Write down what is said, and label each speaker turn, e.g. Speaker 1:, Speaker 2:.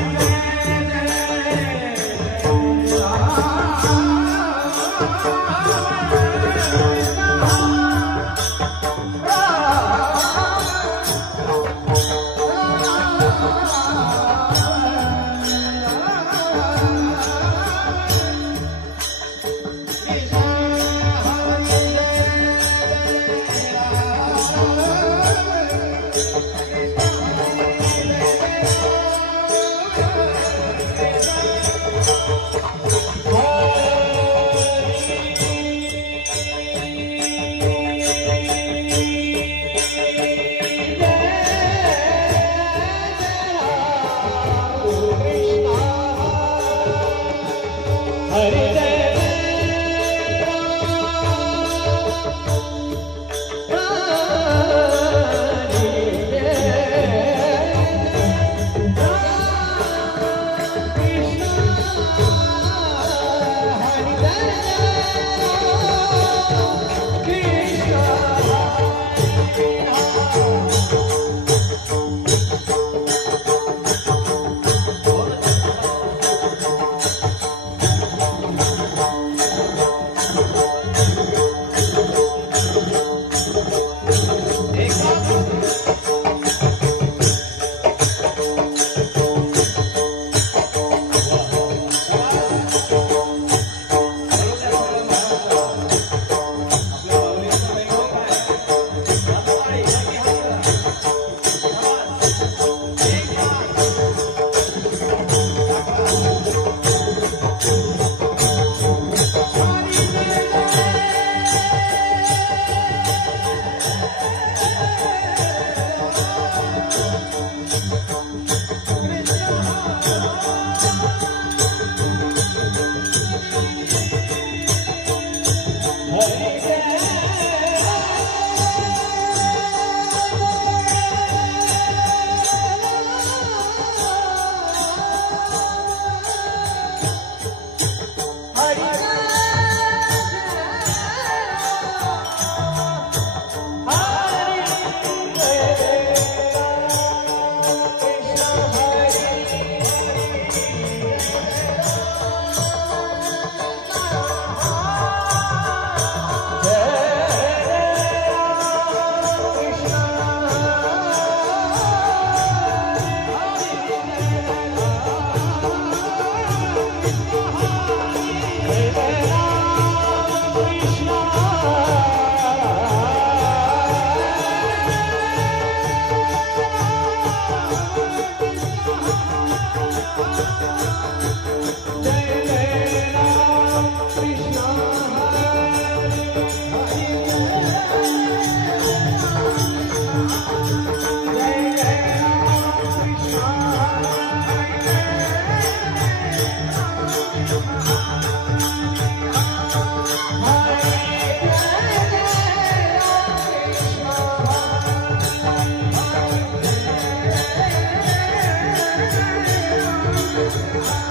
Speaker 1: Hallelujah. Hare Música